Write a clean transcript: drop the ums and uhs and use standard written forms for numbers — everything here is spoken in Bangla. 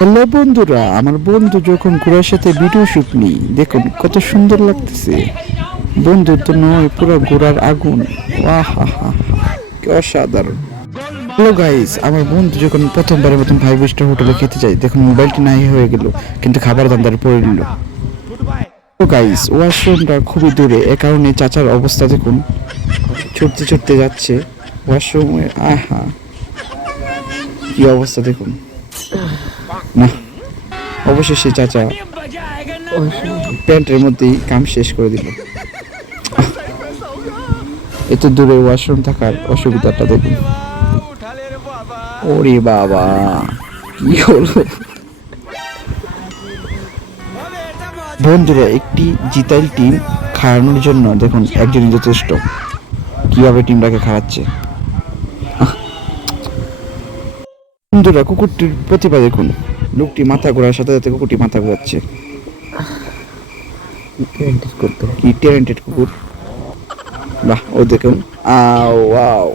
হ্যালো বন্ধুরা, আমার বন্ধু যখন ঘোড়ার সাথে ভিডিও শুট নেই, দেখুন কত সুন্দর লাগতেছে। বন্ধু তো নয়, পুরো ঘোড়ার আগুন। আহা হা, কি অসাধারণ। হ্যালো গাইস, আমার বন্ধু যখন প্রথমবারের মতন 5 স্টার হোটেলে খেতে যায়, দেখুন মোবাইলটি নাই হয়ে গেল, কিন্তু খাবার দান্দারে পড়ে নিল। তো গাইস, ওয়াশরুমটা খুবই দূরে, এ কারণে চাচার অবস্থা দেখুন, ছুটতে ছুটতে যাচ্ছে ওয়াশরুমে। আহা, কি অবস্থা দেখুন না। অবশেষে চাচা প্যান্টের মধ্যেই কাম শেষ করে দিল। এত দূরে ওয়াশরুম থাকার অসুবিধাটা দেখুন। ওরে বাবা, কি হলো বন্ধুরা। একটি জিতাইল টিম খাওয়ানোর জন্য দেখুন একজনই যথেষ্ট। কিভাবে টিমটাকে খাওয়াচ্ছে বন্ধুরা। কুকুরটির প্রতিভা দেখুন, লোকটি মাথা ঘোরার সাথে সাথে কুকুরটি মাথা ঘোরাচ্ছে। কি ট্যালেন্টেড কুকুর, বাহ। ও দেখুন, আও ওয়াও।